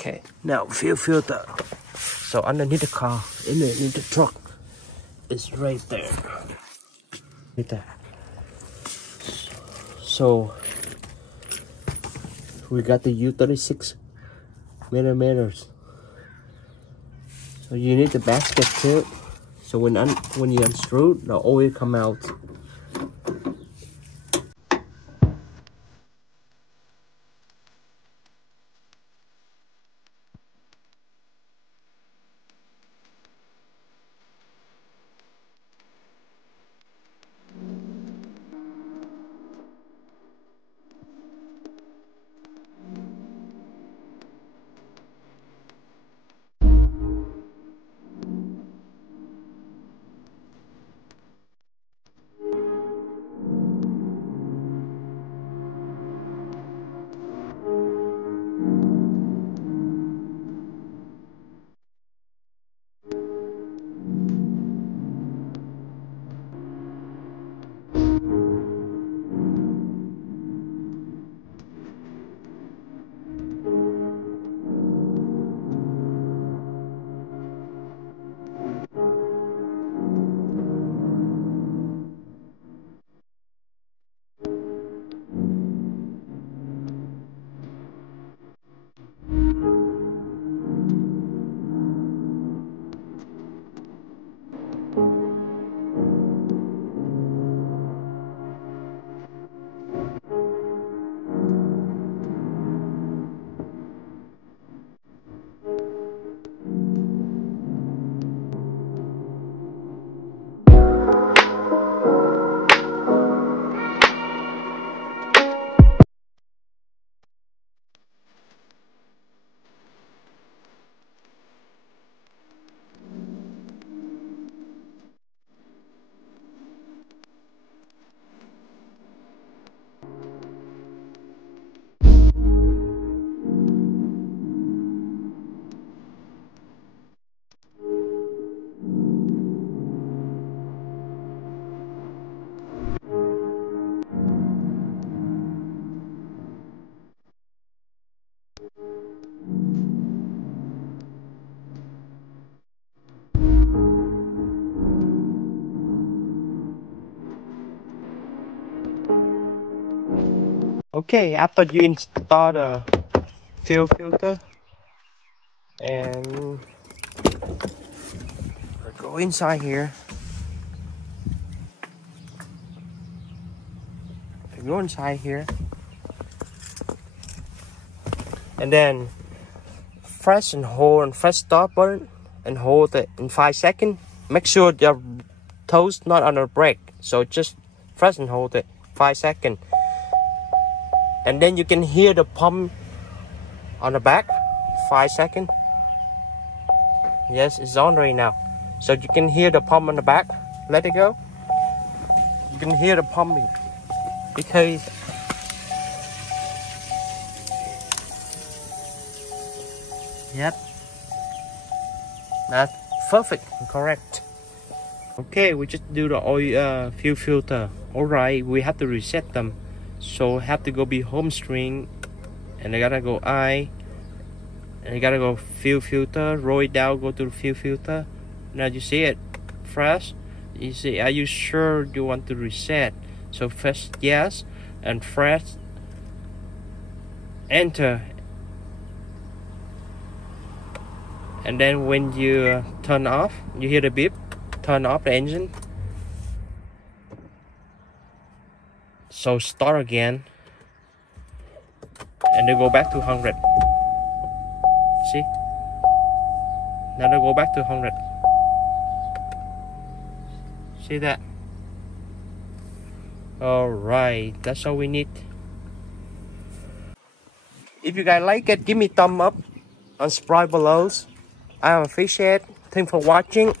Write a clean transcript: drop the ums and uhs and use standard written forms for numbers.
Okay, now fuel filter. So underneath the car, underneath the truck, it's right there. Right there. So we got the U36 millimeters. So you need the basket too. So when you unscrew, the oil come out. Okay, after you install the fuel filter and go inside here. Go inside here and then press and hold and press stop button and hold it in 5 seconds. Make sure your toes not on the brake, so just press and hold it 5 seconds, and then you can hear the pump on the back. 5 seconds. Yes, it's on right now, so you can hear the pump on the back. Let it go. You can hear the pumping because yep, that's perfect and correct. Okay, we just do the oil fuel filter. All right, we have to reset them, so have to go be home screen, and I gotta go I, and I gotta go fuel filter, roll it down, go to the fuel filter. Now you see it fresh. You see, are you sure you want to reset? So first yes, and press enter, and then when you turn off, you hear the beep, turn off the engine. So start again, and they go back to 100. See, now they go back to 100. See that? All right, that's all we need. If you guys like it, give me thumb up and subscribe below. I appreciate it. Thanks for watching.